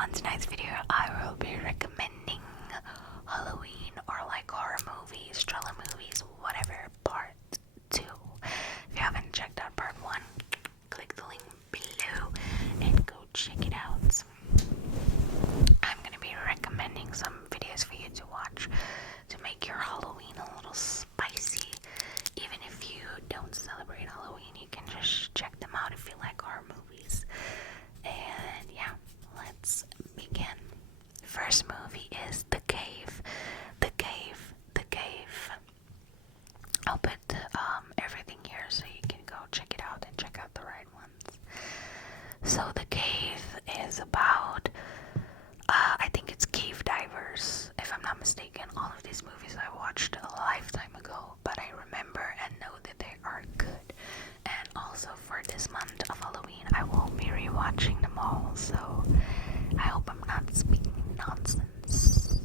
On tonight's video, I will be recommending Halloween or like horror movies, thriller movies, whatever, part 2. If you haven't checked out part 1, click the link below and go check it out. I'm going to be recommending some videos for you to watch to make your Halloween a little spicy. Even if you don't celebrate Halloween, you can just check them out if you like horror movies. And yeah, let's begin. First movie is The Cave. The Cave. The Cave. I'll put everything here so you can go check it out and check out the right ones. So The Cave is about, I think it's cave divers, if I'm not mistaken. All of these movies I watched a lifetime ago, but I remember and know that they are good. And also for this month of Halloween, I will be rewatching them all, so I hope I'm not speaking nonsense.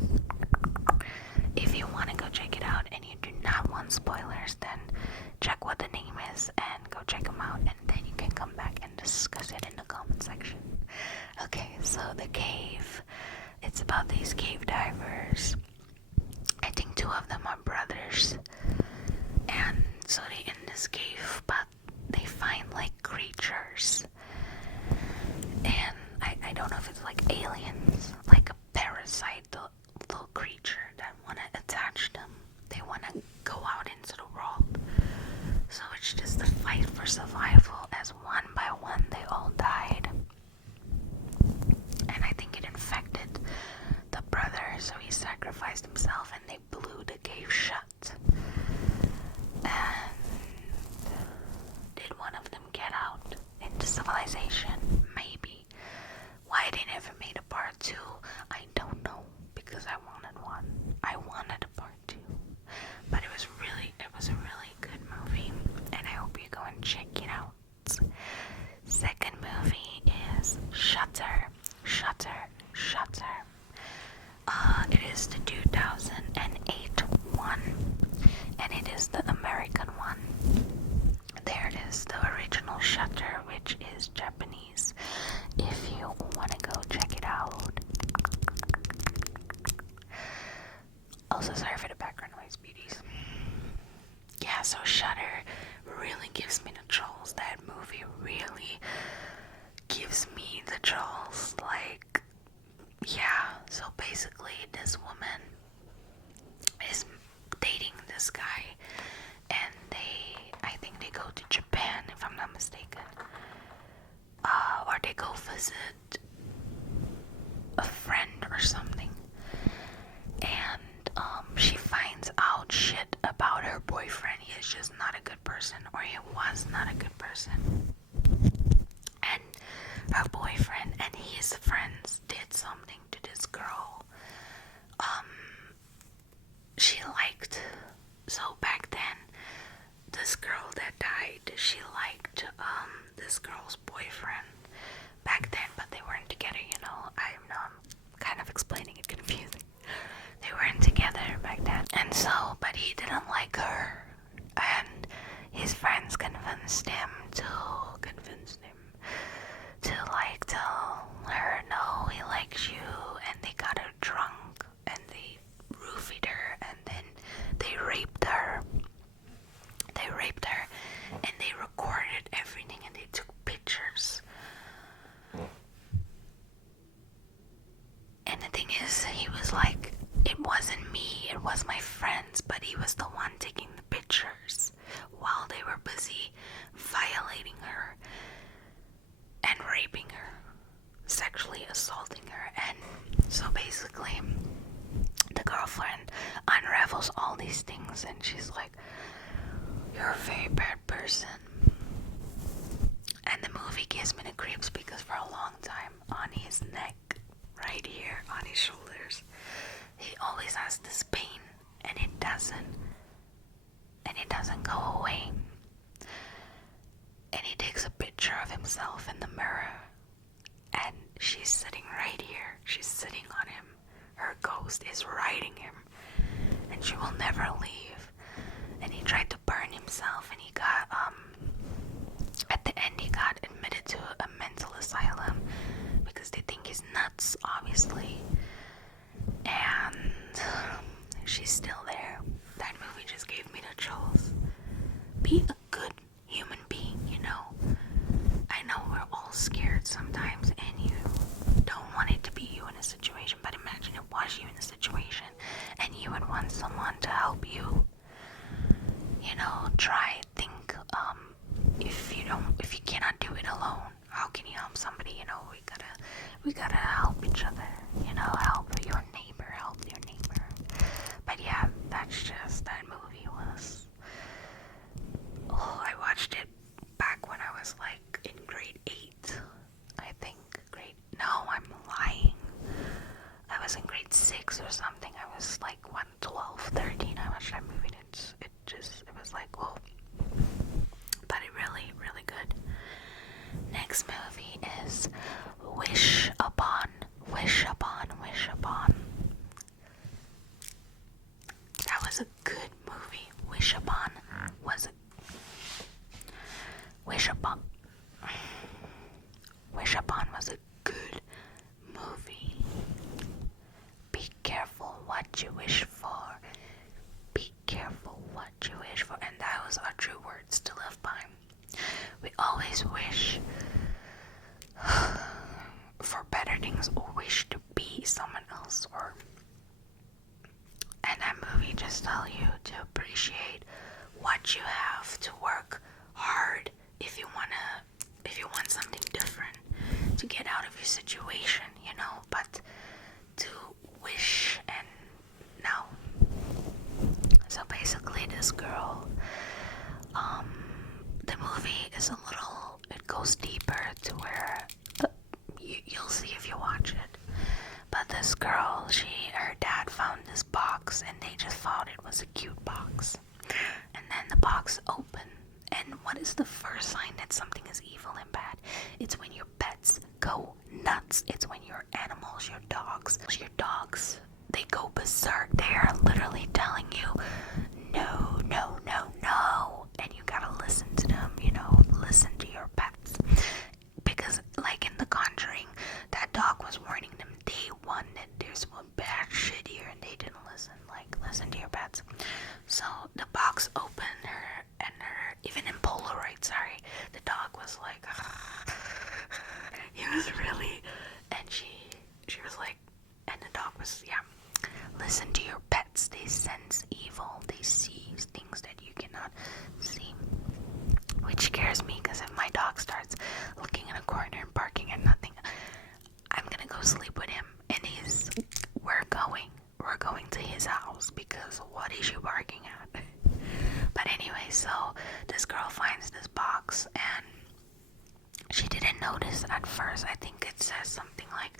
If you want to go check it out and you do not want spoilers, then check what the name is and go check them out, and then you can come back and discuss it in the comment section. Okay, so The Cave. It's about these cave divers. I think 2 of them are brothers. And so they're in this cave, but they find like creatures. And I don't know if it's like aliens, like a parasite, little creature that want to attach them. They want to go out into the world. So it's just a fight for survival, as one by one they all died. And I think it infected the brother, so he sacrificed himself and they blew the cave shut. And did one of them get out into civilization? Maybe. Why they never made a part 2, I don't know, because I wanted one. I wanted a part 2. But it was a really good movie, and I hope you go and check it out. Second movie is Shutter. It is the 2008 one, and it is the American one. There it is, the original Shutter, which is Japanese. If you want to go check it out. Also, sorry for the background noise, beauties. Yeah, so Shutter really gives me the chills. That movie really gives me the chills. Like, yeah, so basically this woman is dating this guy, and I think they go to Japan, if I'm not mistaken, or they go visit a friend or something, and she finds out shit about her boyfriend. He is just not a good person, or he was not a good person, and her boyfriend and his friends did something to this girl she liked. So back then, this girl that died, she liked this girl's boyfriend back then, but they weren't together, you know. I'm kind of explaining it confusing. They weren't together back then, and so, but he didn't like her, and his friends convinced him to like tell her, no, he likes you, and they got her drunk and they roofied her, and then they raped her and they recorded everything and they took pictures. And the thing is, he was like, it wasn't me, it was my friends, but he was the one taking the pictures while they were busy violating her and raping her, sexually assaulting her. And so basically the girlfriend unravels all these things, and she's like, you're a very bad person. And the movie gives me the creeps because for a long time, on his neck, right here, on his shoulders, he always has this pain, and it doesn't go away. And he takes a picture of himself in the mirror, and she's sitting right here. She's sitting on him. Her ghost is riding him, and she will never leave. And he tried to burn himself, and he got at the end he got admitted to a mental asylum because they think he's nuts, obviously. And she's still there. That movie just gave me the chills. Be a good human being, you know. I know we're all scared sometimes, and you don't want it to be you in a situation, but imagine it was you in a situation, and you would want someone to help you. You know, think, if you cannot do it alone, how can you help somebody? You know, we gotta help each other, you know, help your neighbor. But yeah, that movie was, I watched it back when I was like in grade 8, I think. No, I'm lying. I was in grade 6 or something. I was like 12, 13. I watched that movie, and it was like, whoa. But it really good. Next movie is Wish Upon. That was a good movie. Wish Upon was a good movie. Be careful what you wish for. Be careful what you wish for. And those are true words to live by. We always wish for better things, or wish to be someone else, and that movie just tells you to appreciate what you have, to work hard if you want something different, to get out of your situation, you know, but to wish and no. So basically this girl, the movie is it goes deeper to where you'll see if you watch it. But this girl, her dad found this box, and they just thought it was a cute box. And then the box opened, and what is the first sign that something is evil and bad? It's when your pets go nuts. It's when your animals, your dogs, they go berserk. They are literally telling you, no, no, no, no. And you gotta listen to them, you know, listen to your pets. Because, like in The Conjuring, that dog was warning them day one that there's some bad shit here, and they didn't listen. Like, listen to your pets. So the box opened, even in Polaroid, the dog was like, he was really, and she was like, and the dog was, listen to your pets. They sense evil. They see things that you cannot see. Which scares me, because if my dog starts looking in a corner and barking at nothing, I'm gonna go sleep with him, and we're going to his house, because what is you barking at? But anyway, so this girl finds this box, and she didn't notice at first. I think it says something like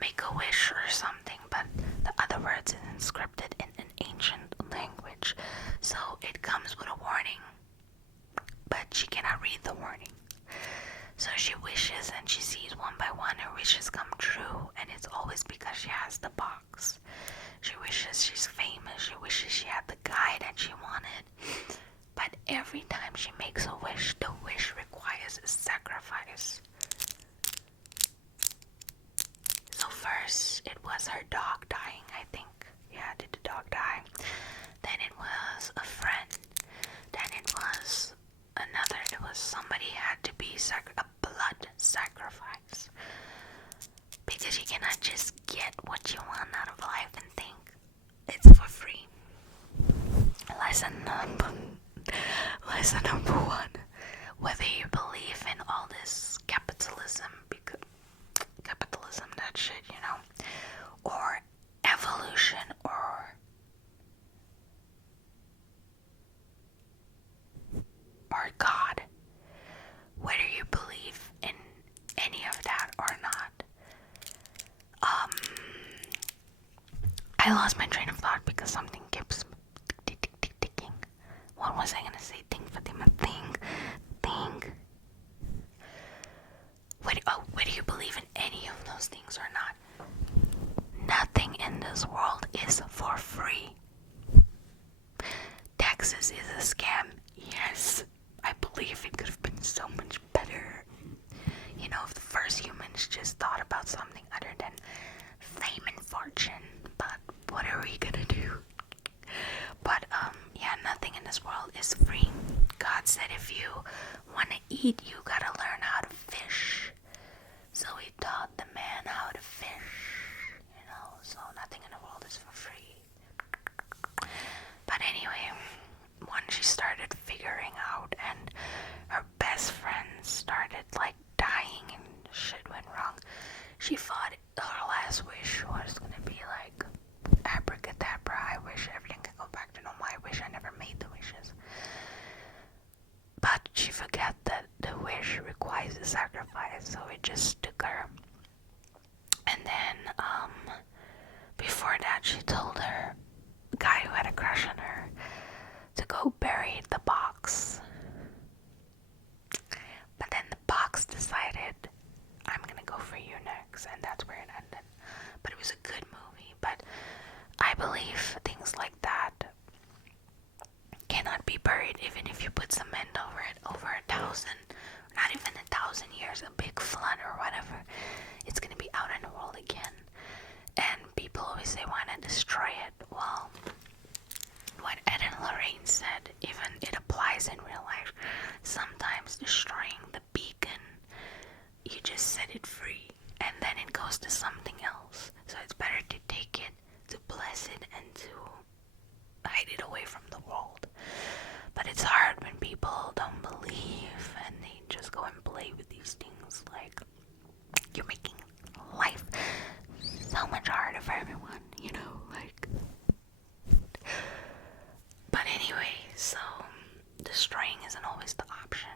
make a wish or something, but the other words is inscripted in an ancient language, so it comes with a warning, but she cannot read the warning. So she wishes, and she sees one by one her wishes come true, and it's always because she has the box. She wishes she's famous. She wishes she had the guy that she wanted. But every time she makes a wish, the wish requires a sacrifice. So first, it was her dog dying, I think. Yeah, did the dog die? Then it was a friend. Then it was another. It was somebody had to be a blood sacrifice. Because you cannot just get what you want out of life and think it's for free. Lesson number 1. Whether you believe in all this capitalism, that shit, you know, or evolution, or God, whether you believe in any of that or not. I lost my train of thought because something keeps ticking. What was I gonna say? Fatima, think. Whether you believe in any of those things or not, nothing in this world is for free. Taxes is a scam. Yes, I believe it could have been so much better. You know, if the first humans just thought about something other than this world is free. God said if you want to eat, you gotta learn how to fish. So he taught the man how to fish, so nothing in the world is for free. But anyway, once she started figuring out and her best friend started like dying and shit went wrong, she thought her last wish was gonna be like, abracadabra, I wish everything could go back to normal. I wish I never made the wishes. But she forgot that the wish requires a sacrifice, so it just took her. And then, before that, she told her guy who had a crush on her to go bury the box. But then the box decided, I'm gonna go for you next, and that's where it ended. But it was a good movie. But I believe things like that cannot be buried, even if you put cement over it over 1,000, not even 1,000 years, a big flood or whatever. It's gonna be out in the world again. And people always say, why not destroy it? Well, what Ed and Lorraine said, even it applies in real life. Sometimes destroying the beacon, you just set it free, and then it goes to something else. So it's better to take it, to bless it, and to hide it away from the world. But it's hard when people don't believe and they just go and play with these things. Like, you're making life so much harder for everyone, like. But anyway, so destroying isn't always the option.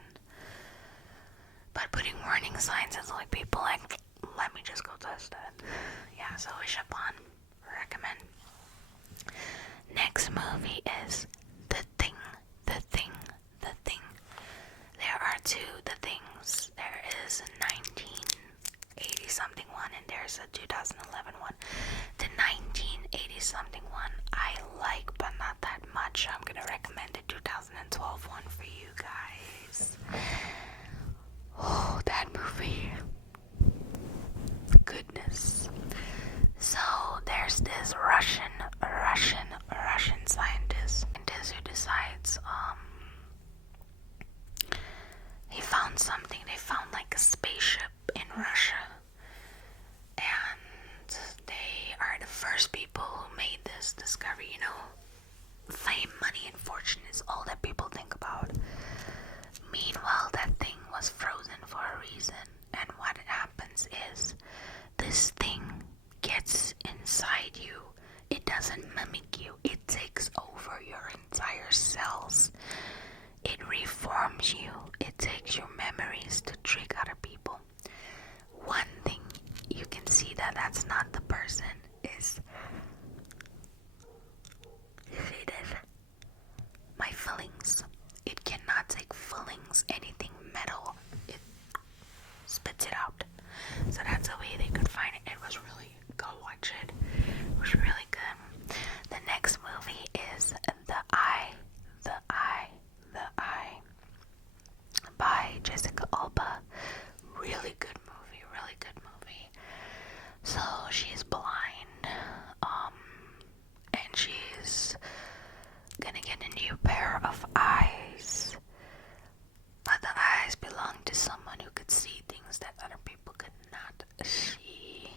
But putting warning signs is like people like, let me just go test it. Yeah, so wish upon, recommend. Next movie is The Thing. The Thing. The Thing. There are two The Things. There is a 1980 something one and there's a 2011 one. The 1980 something one I like, but not that much. I'm gonna recommend the 2012 one for you guys. Oh, that movie. Goodness. So there's this Russian scientist who decides he found something. They found like a spaceship in Russia, and they are the first people who made this discovery. Fame, money, and fortune is all that people think about. Meanwhile, that thing was frozen for a reason, and what happens is this thing gets inside you. It doesn't mimic you. It takes over your entire cells. It reforms you. It takes your memories to trick other people. One thing you can see that's not the person is, see this? My fillings. It cannot take fillings, anything metal. It spits it out. So that's the way they could find it. It was really, go watch it. It was really good. The next movie is The Eye by Jessica Alba. Really good movie, really good movie. So she's blind, and she's gonna get a new pair of eyes. But the eyes belong to someone who could see things that other people could not see.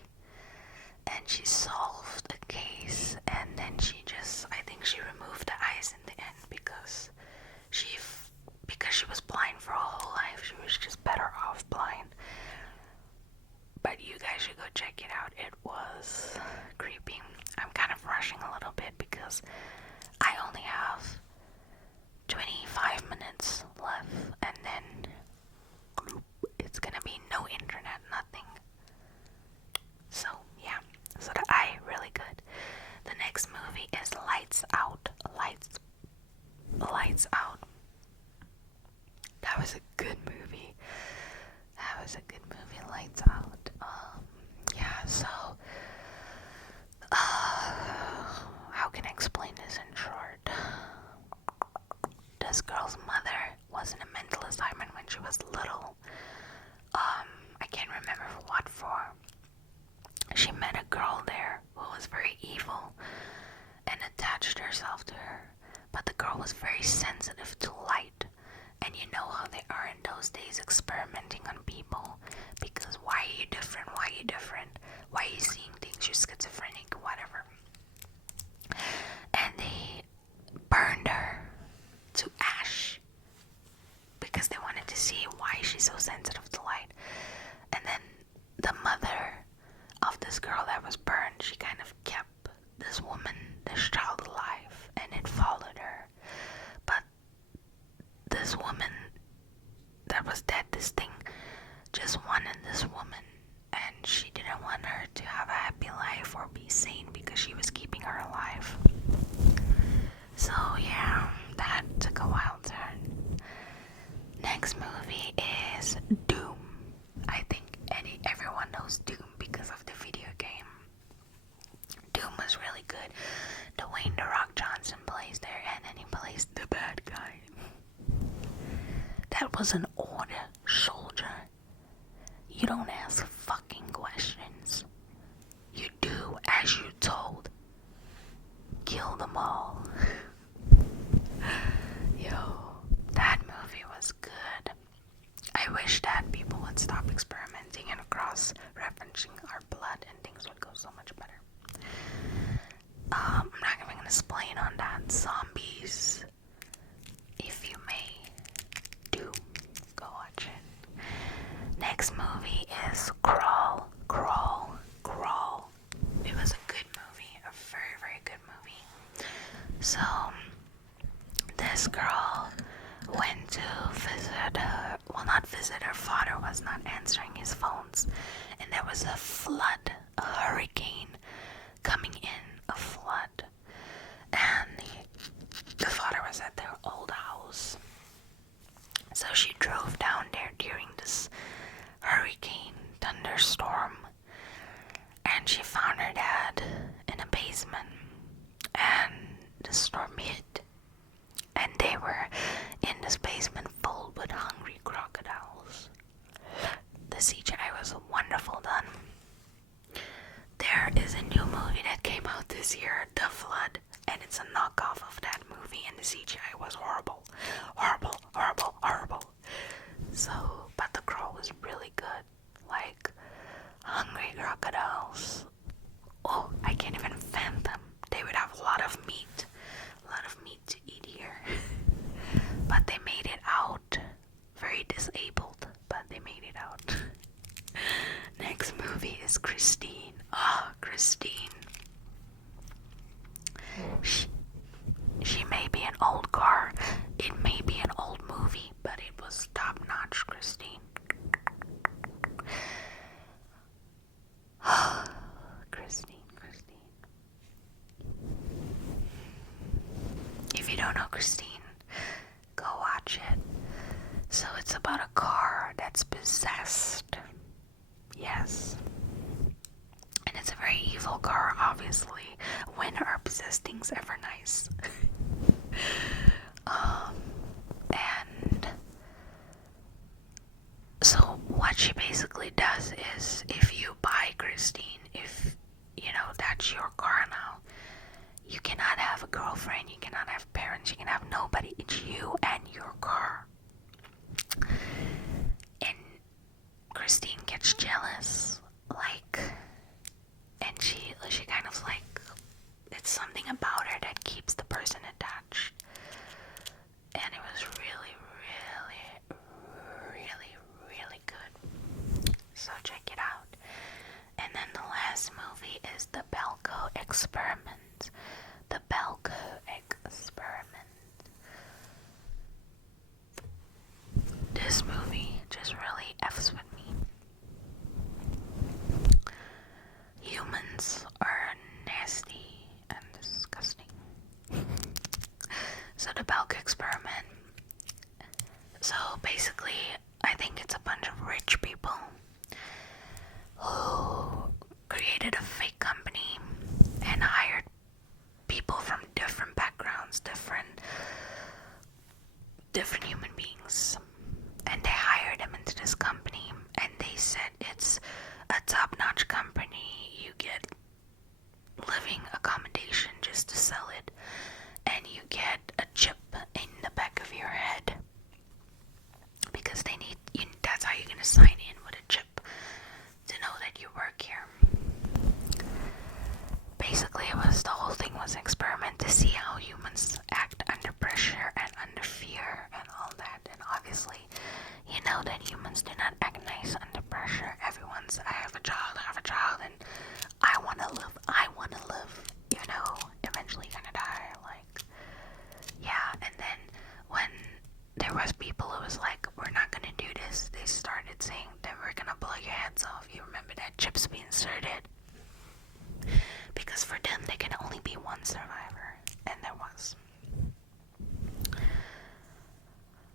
And she solved a case, and then I think she removed the eyes in the end because she was blind for her whole life. She was just better off blind. But you guys should go check it out. It was creepy. I'm kind of rushing a little bit because I only have 25 minutes left, and then it's gonna be no internet, nothing. So yeah, so The Eye, really good. The next movie is Lights Out. Lights Out. That was a good movie. Lights Out. Yeah, so how can I explain this in short? This girl's mother was in a mental asylum when she was little. I can't was very sensitive to light. And you know how they are in those days, experimenting on people. Because why are you different? Why are you different? Why are you seeing things? You're schizophrenic, whatever. And they burned her to ash because they wanted to see why she's so sensitive to light. And then the mother of this girl that was burned, she kind of kept this woman, this child alive, and it followed her. But this woman that was dead, this thing just wanted this woman, and she didn't want her to have a happy life or be sane because she was keeping her alive. So yeah, that took a wild turn. Next movie is Doom. I think everyone knows Doom because of the video game. Doom was really good. Dwayne "The Rock" Johnson plays there, and then he plays the bad guy. That was an order, soldier. You don't ask fucking questions. You do as you're told. Kill them all. Yo, that movie was good. I wish that people would stop experimenting and cross-referencing our blood and things would go so much better. I'm not even gonna explain on that. Zombies, if you may, do go watch it. Next movie is Crawl. It was a good movie, a very, very good movie. So, this girl went to visit her, her father was not answering his phones, and there was a flood, a hurricane coming in, a flood, and the father was at their old house. So she drove down there during this hurricane thunderstorm, and she found her dad in a basement, and the storm hit, and they were in this basement full with hungry crocodiles. The CGI was wonderful done. There is a new movie that came out this year, The Flood, and it's a knockoff of that movie, and the CGI was horrible. So, but The Crawl was really good. Like, hungry crocodiles. Oh, I can't even fathom. They would have a lot of meat to eat here. But they made it out. Very disabled, but they made it out. Next movie is Christine. Christine. She may be an old car. It may be an old movie, but it was top-notch, Christine. Christine. If you don't know Christine, go watch it. So it's about a car that's possessed. Yes. And it's a very evil car, obviously. When are possessed things ever nice? And so what she basically does is, if you buy Christine, if you know that's your car now, you cannot have a girlfriend, you cannot have parents, you can have nobody. It's you and your car. And Christine gets jealous, and she kind of it's something about her that keeps the person attached. And it was really, really, really, really good. So check it out. And then the last movie is The Belko Experiment. The Belko Experiment. This movie just really F's with me. Humans are nasty and disgusting. So the Belko Experiment. So basically, I think it's a bunch of rich people who created a fake company and hired people from different backgrounds, different human beings, and they hired them into this company, and they said it's a top-notch company. You get living accommodation just to sell it, and you get a chip was an experiment to see how humans act under pressure and under fear and all that. And obviously, you know that humans do not act nice under pressure. Everyone's, I have a child, and I want to live, you know, eventually gonna die. Like, yeah. And then when there was people who was like, we're not gonna do this, they started saying that we're gonna blow your heads off. You remember that chips being inserted? Because for them, there can only be one survivor, and there was.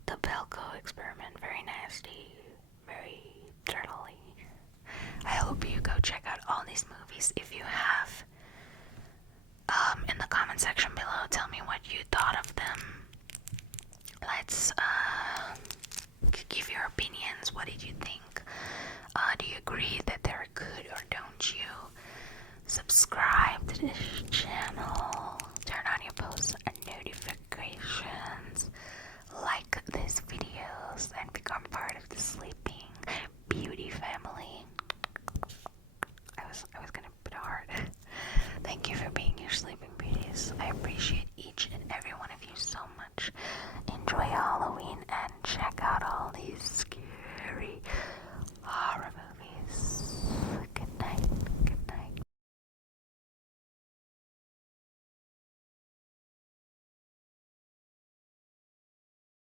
The Velcro experiment, very nasty, very dirty. I hope you go check out all these movies if you have. In the comment section below, tell me what you thought of them. Let's give your opinions. What did you think? Do you agree that they're good, or don't you? Subscribe to this